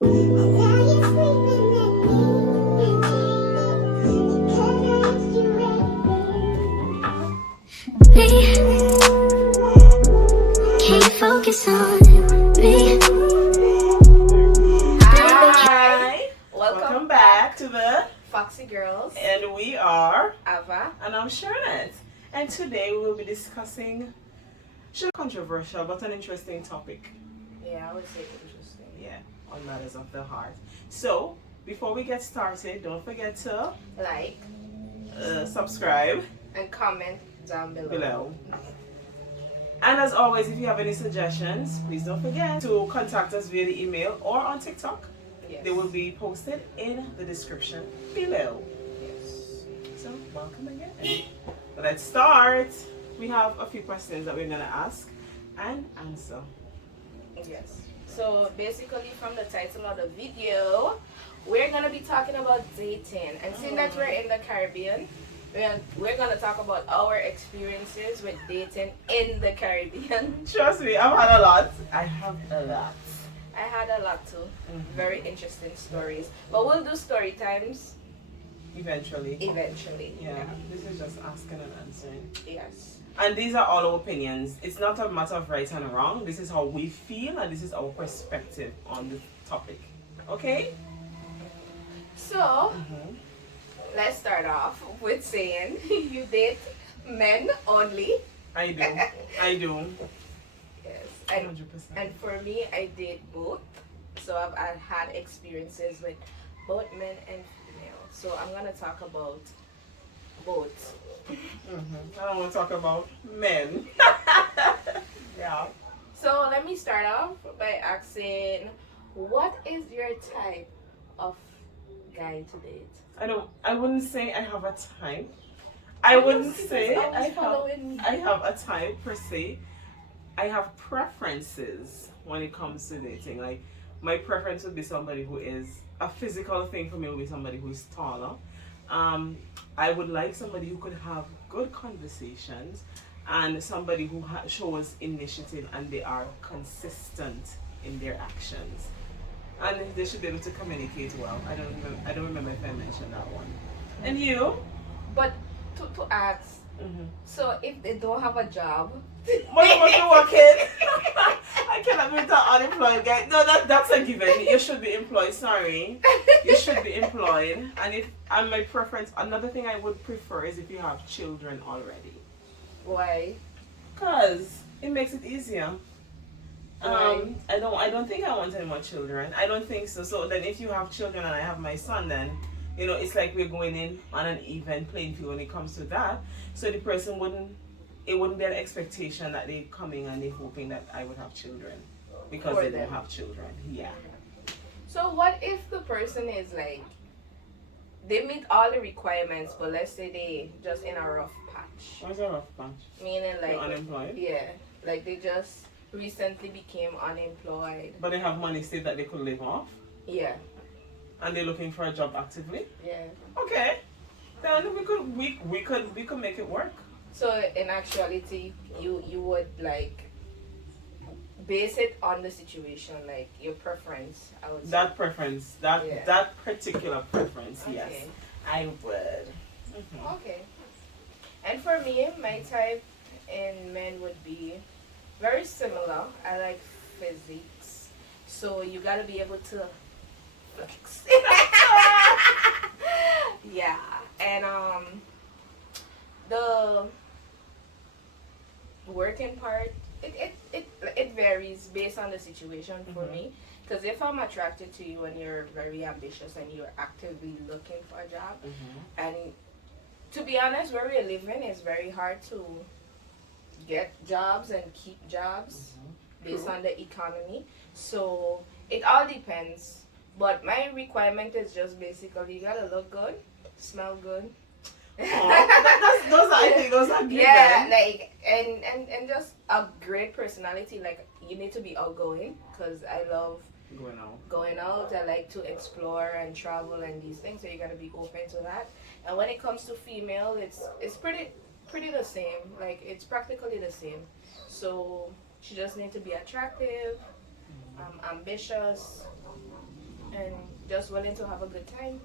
Can't focus on me. Hi, welcome back to the Foxy Girls, and we are Ava. and I'm Charlotte, and today we will be discussing controversial but an interesting topic. Yeah, I would say interesting. Yeah, on matters of the heart. So before we get started, don't forget to Like subscribe and comment down below. And as always, if you have any suggestions, please don't forget to contact us via the email or on TikTok. Yes. They will be posted in the description below. Yes. So, welcome again. Let's start. We have a few questions that we're going to ask and answer. Yes. So basically, from the title of the video, we're gonna be talking about dating, and seeing that we're in the Caribbean, we're gonna talk about our experiences with dating in the Caribbean. Trust me, I've had a lot. I have a lot. I had a lot too. Very interesting stories, but we'll do story times Eventually. eventually. This is just asking and answering. Yes. And these are all our opinions. It's not a matter of right and wrong. This is how we feel and this is our perspective on the topic. Okay? So let's start off with saying you date men only. I do. I do. Yes. And 100%. And for me, I date both. So I've had experiences with both men and female. So I'm gonna talk about both. I don't want to talk about men. Yeah. So let me start off by asking, what is your type of guy to date? I wouldn't say I have a type. I wouldn't Because say I was I following me. have a type per se. I have preferences when it comes to dating. Like, my preference would be somebody who is a physical thing for me would be somebody who is taller. I would like somebody who could have good conversations and somebody who shows initiative and they are consistent in their actions. And they should be able to communicate well. I don't remember if I mentioned that one. And you? But to ask, so if they don't have a job, What you must be working? I cannot be that unemployed guy. No, that's a given. You should be employed. Sorry, you should be employed. And my preference, another thing I would prefer is if you have children already, why? cause it makes it easier. Why? I don't think I want any more children. I don't think so. So then, if you have children and I have my son, then it's like we're going in on an even playing field when it comes to that. So the person it wouldn't be an expectation that they're coming and they're hoping that I would have children because For they them. don't have children. Yeah. So what if the person is like, they meet all the requirements, but let's say they just in a rough patch, What's a rough patch? meaning They're like, unemployed, yeah, like they just recently became unemployed. but they have money saved that they could live off, Yeah, and they're looking for a job actively. yeah. Okay, then we could make it work. So in actuality, you would like base it on the situation, like your preference. I would say. That preference, Yeah. that particular preference, yes, Okay. I would. Okay. And for me, my type in men would be very similar. I like physics. So you gotta be able to flex. Yeah. And the working part, it varies based on the situation for me. Because if I'm attracted to you and you're very ambitious and you're actively looking for a job, and to be honest, where we're living is very hard to get jobs and keep jobs based True. on the economy. So it all depends. But my requirement is just basically you gotta look good, smell good. I think those are given. Yeah, like and just a great personality. Like you need to be outgoing because I love going out. I like to explore and travel and these things. So you gotta be open to that. And when it comes to female, it's pretty the same. Like it's practically the same. So she just needs to be attractive, ambitious, just willing to have a good time.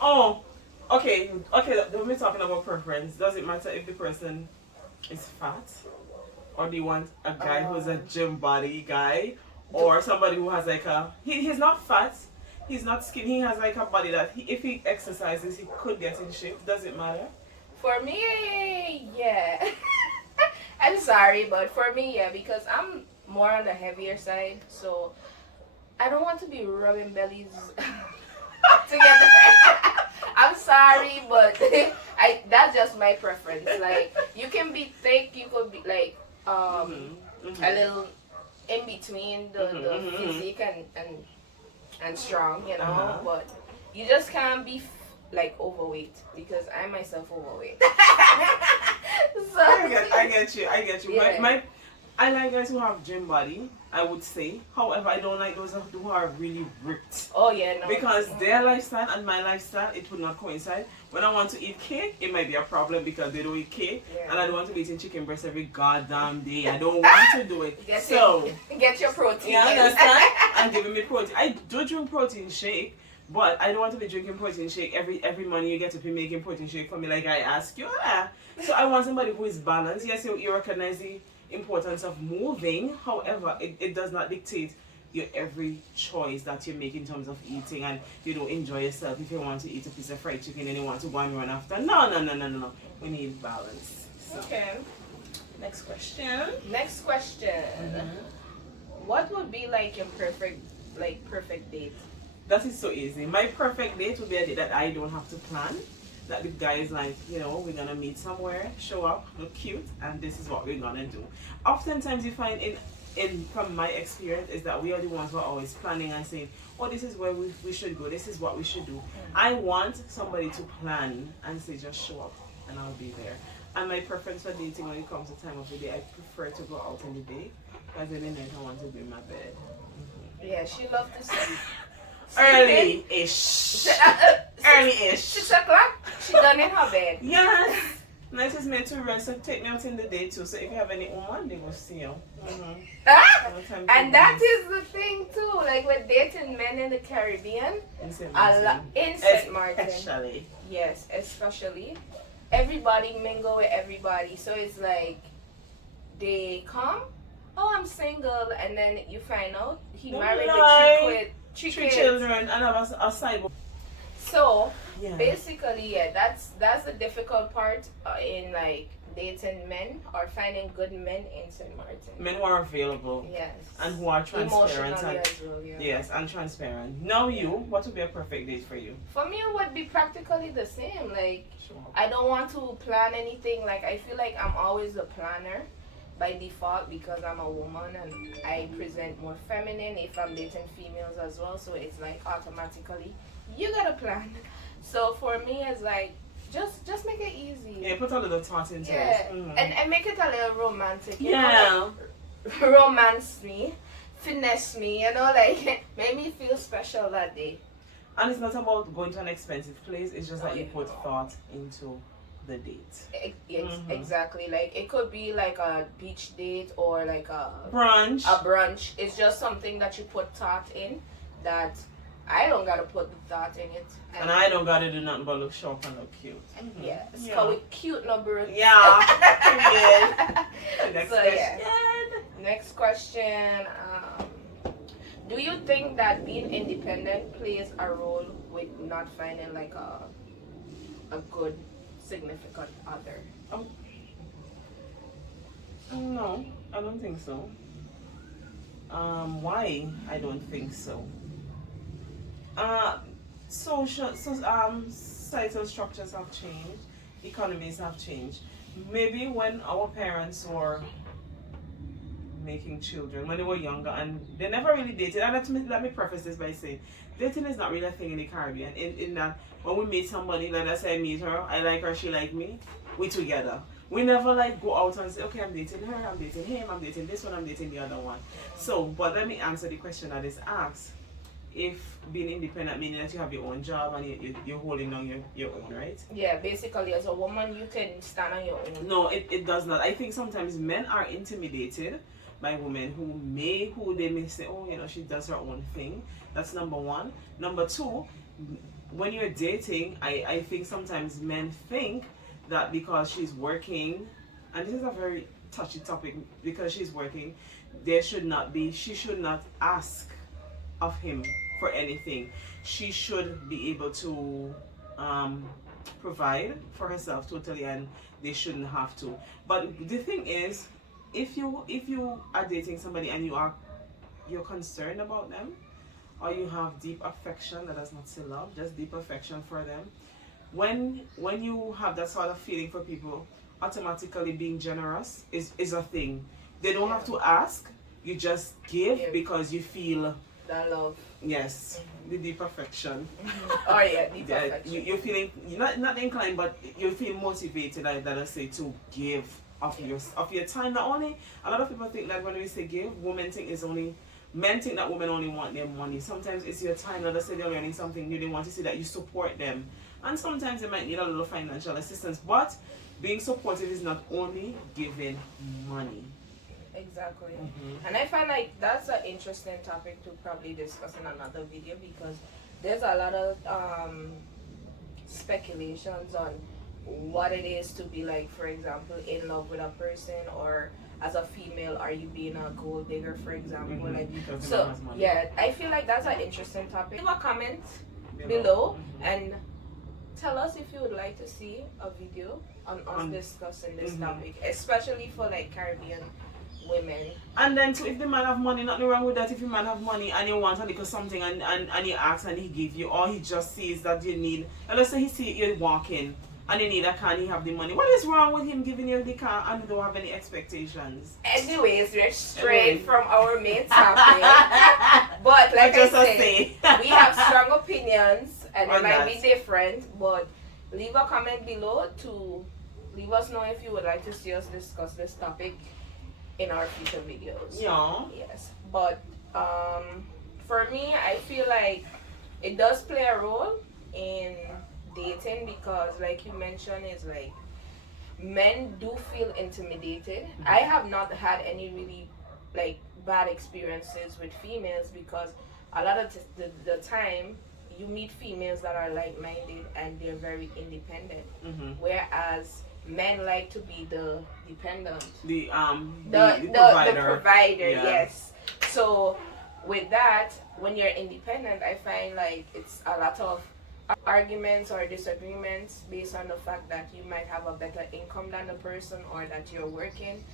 Oh, okay. When we're talking about preference, does it matter if the person is fat, or do you want a guy who's a gym body guy, or somebody who has like he's not fat, he's not skinny, he has like a body that if he exercises he could get in shape? Does it matter? For me, yeah. I'm sorry, but for me, yeah, because I'm more on the heavier side, so I don't want to be rubbing bellies together. I'm sorry, but that's just my preference. Like, you can be thick, you could be like a little in between the physique and strong, you know, but you just can't be like overweight, because I myself overweight. So I get you. Yeah. I like guys who have gym body, I would say. However, I don't like those who are really ripped. Oh yeah, no. Because their lifestyle and my lifestyle, it would not coincide. When I want to eat cake, it might be a problem because they don't eat cake. Yeah. And I don't want to be eating chicken breast every goddamn day. I don't want to do it. Get your protein. You understand? I'm giving me protein. I do drink protein shake, but I don't want to be drinking protein shake every morning. You get to be making protein shake for me like I ask you. So I want somebody who is balanced. Yes, you recognize the importance of moving. However, it does not dictate your every choice that you make in terms of eating, and you don't enjoy yourself if you want to eat a piece of fried chicken and you want to go and run after. No. We need balance. So. Okay. Next question. Next question. What would be like your perfect date? That is so easy. My perfect date would be a date that I don't have to plan. That the guy is like, we're gonna meet somewhere, show up, look cute, and this is what we're gonna do. Oftentimes you find in from my experience is that we are the ones who are always planning and saying, oh, this is where we should go, this is what we should do. I want somebody to plan and say, just show up and I'll be there. And my preference for dating when it comes to time of the day, I prefer to go out in the day, because in the night I want to be in my bed. Yeah, she loves to sleep. Early-ish. Early-ish. 6 o'clock, she done in her bed. Yes. Night is made to rest, so take me out in the day too. So if you have any woman, they will see you. And that is the thing too, like with dating men in the Caribbean, in St. Martin. Especially. Yes, especially. Everybody mingle with everybody, so it's like they come, oh, I'm single, and then you find out he married the three children and have a side. So basically, that's the difficult part in like dating men or finding good men in St. Martin. Men who are available. Yes. And who are transparent. Emotionally as well, yeah. Yes, and transparent. Now what would be a perfect date for you? For me, it would be practically the same. Like, I don't want to plan anything. Like, I feel like I'm always a planner by default because I'm a woman and I present more feminine if I'm dating females as well. So it's like automatically, you gotta plan. So for me, it's like, just make it easy. Yeah, put a little thought into it. And make it a little romantic. Yeah. Like, romance me, finesse me, like make me feel special that day. And it's not about going to an expensive place, it's just that you put thought into the date. Exactly. Like it could be like a beach date or like a brunch. It's just something that you put thought in that I don't gotta put the thought in it. And I don't gotta do nothing but look sharp and look cute. Yeah. It's called cute number. Yeah. Next question. Next question. Do you think that being independent plays a role with not finding like a good significant other? No, I don't think so. Why? I don't think so. Societal structures have changed, economies have changed. Maybe when our parents were making children, when they were younger, and they never really dated. And let me preface this by saying, dating is not really a thing in the Caribbean. In that, when we meet somebody, like I say, I meet her, I like her, she like me, we together. We never like go out and say, okay, I'm dating her, I'm dating him, I'm dating this one, I'm dating the other one. So, but let me answer the question that is asked. If being independent meaning that you have your own job and you're holding down your own, right? Yeah, basically as a woman you can stand on your own. No, it does not. I think sometimes men are intimidated by women who they may say, oh, she does her own thing. That's number one. Number two, when you're dating, I think sometimes men think that because she's working, and this is a very touchy topic, because she's working, she should not ask of him for anything. She should be able to um, provide for herself totally, and they shouldn't have to. But the thing is, if you are dating somebody and you're concerned about them, or you have deep affection, that does not say love, just deep affection for them, when you have that sort of feeling for people, automatically being generous is a thing. They don't have to ask, you just give because you feel that love. yes, the deep affection. Oh yeah, deep affection. You're feeling, you're not inclined, but you feel motivated, like that I say, to give of your time. Not only, a lot of people think that when we say give, men think that women only want their money. Sometimes it's your time. Let us say they're learning something new, they want to see that you support them, and sometimes they might need a little financial assistance. But being supportive is not only giving money. Exactly. And I find like that's an interesting topic to probably discuss in another video, because there's a lot of speculations on what it is to be, like, for example, in love with a person, or as a female, are you being a gold digger, for example? Like, so yeah, I feel like that's an interesting topic. Leave a comment below and tell us if you would like to see a video on us discussing this topic, especially for like Caribbean women. And then too, if the man have money, nothing wrong with that. If the man have money and you want a little something, and you ask and he give you, or he just sees that you need, and let's say he see you walking and you need a car and he have the money, what is wrong with him giving you the car and you don't have any expectations? Anyways, we're straight from our main topic. But like I say, we have strong opinions and it might be different, but leave a comment below to leave us know if you would like to see us discuss this topic in our future videos. Yeah. Yes. But for me, I feel like it does play a role in dating, because like you mentioned, it's like men do feel intimidated. I have not had any really like bad experiences with females, because a lot of the time you meet females that are like-minded and they're very independent, whereas men like to be the dependent, the provider. Yes. So with that, when you're independent, I find like it's a lot of arguments or disagreements based on the fact that you might have a better income than the person, or that you're working,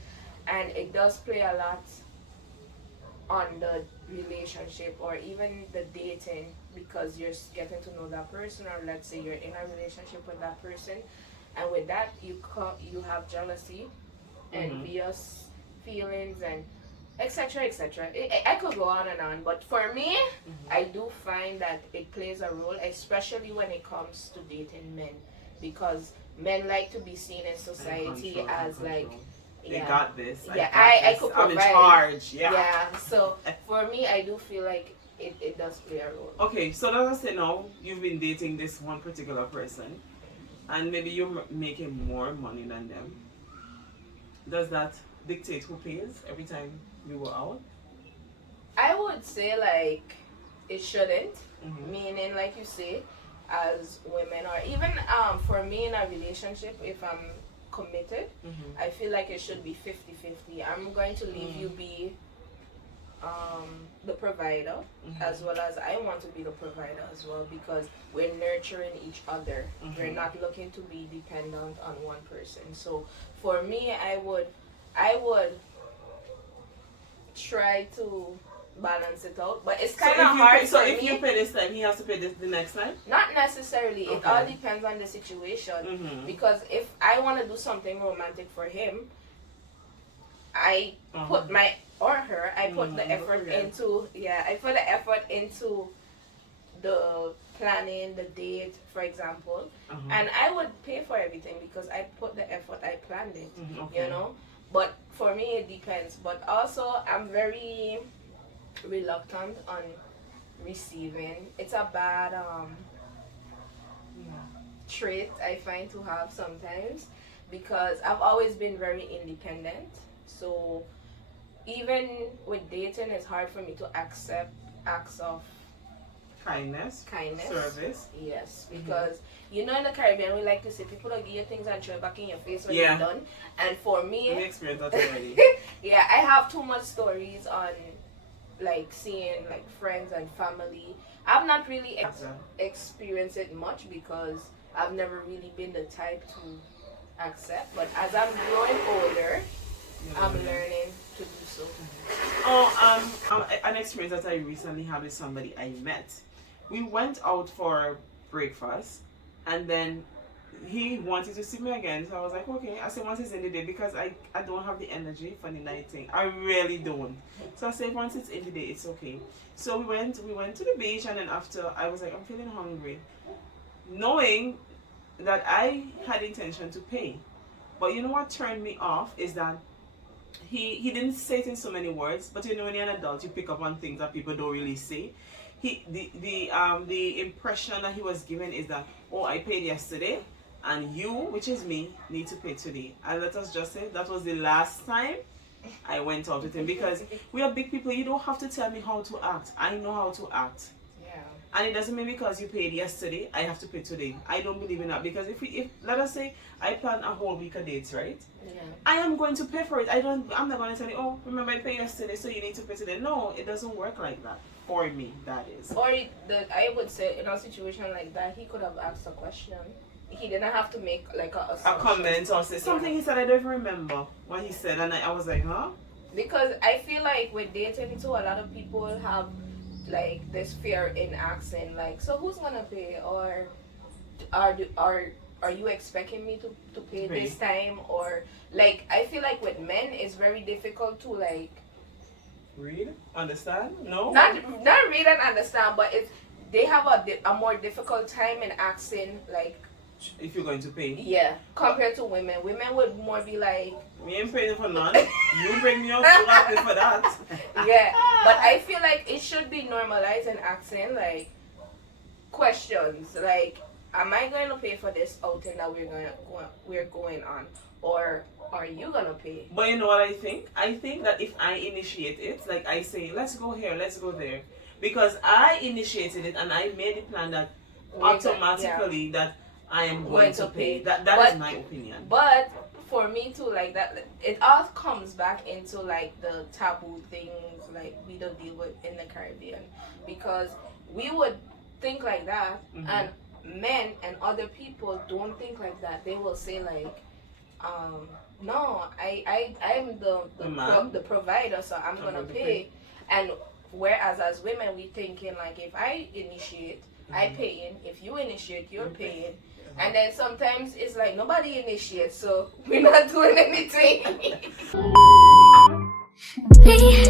and it does play a lot on the relationship or even the dating, because you're getting to know that person, or let's say you're in a relationship with that person, and with that you have jealousy, envious feelings, and etc, etc. I could go on and on, but for me, I do find that it plays a role, especially when it comes to dating men, because men like to be seen in society as like, they got this. I could provide. I'm in charge. Yeah. So for me, I do feel like it does play a role. Okay, so let us say now you've been dating this one particular person, and maybe you're making more money than them. Does that dictate who pays every time you go out? I would say like it shouldn't. Meaning, like you say, as women, or even for me in a relationship, if I'm committed, I feel like it should be 50-50. I'm going to leave you be the provider, as well as I want to be the provider as well, because we're nurturing each other. We're not looking to be dependent on one person. So for me, I would try to balance it out, but it's kind of hard. So if you pay this time, he has to pay this the next time? Not necessarily. It all depends on the situation. Because if I want to do something romantic for him, I put my or her, I put the effort into I put the effort into the planning, the date, for example, and I would pay for everything because I put the effort, I planned it, you know. But for me, it depends. But also, I'm very reluctant on receiving. It's a bad trait I find to have sometimes, because I've always been very independent. So even with dating, it's hard for me to accept acts of kindness, service. Yes, because in the Caribbean we like to say people don't give you things and throw it back in your face when Yeah. you're done. And for me, We experienced that already. yeah, I have too much stories on like seeing like friends and family. I've not really experienced it much because I've never really been the type to accept. But as I'm growing older, I'm learning to do so. An experience that I recently had with somebody I met. We went out for breakfast, and then he wanted to see me again. So I was like, okay. I said once it's in the day, because I don't have the energy for the night thing. I really don't. So I said once it's in the day, it's okay. So we went to the beach, and then after I was like, I'm feeling hungry, knowing that I had intention to pay. But you know what turned me off is that he didn't say it in so many words, but when you're an adult, you pick up on things that people don't really say. The impression that he was given is that, oh, I paid yesterday, and you, which is me, need to pay today. And let us just say that was the last time I went out with him, because we are big people. You don't have to tell me how to act. I know how to act. Yeah. And it doesn't mean because you paid yesterday, I have to pay today. I don't believe in that, because if let us say I plan a whole week of dates, right? Yeah. I am going to pay for it. I'm not going to tell you, oh, remember I paid yesterday, so you need to pay today. No, it doesn't work like that. For me, that is. Or I would say in a situation like that, he could have asked a question. He didn't have to make like a comment or say something. He said, I don't even remember what he said, and I was like, huh? Because I feel like with dating too, a lot of people have like this fear in asking, like, so who's gonna pay, or are you expecting me to pay this time, or like I feel like with men it's very difficult to like read, understand, no, not read and understand, but they have a more difficult time in asking like if you're going to pay. Yeah, compared to women. Women would more be like, me ain't paying for none. You bring me up, you have to pay for that. Yeah, but I feel like it should be normalized in asking like questions like, am I going to pay for this outing that we're going on, or are you gonna pay? But you know what I think? I think that if I initiate it, like I say, let's go here, let's go there, because I initiated it and I made the plan that automatically that I am going to pay. That is my opinion. But for me too, like that, it all comes back into like the taboo things like we don't deal with in the Caribbean, because we would think like that, and men and other people don't think like that. They will say like, no, I'm the provider, so I'm gonna pay. And whereas as women, we thinking like, if I initiate, I paying. If you initiate, you're paying. And then sometimes it's like nobody initiates, so we're not doing anything. Me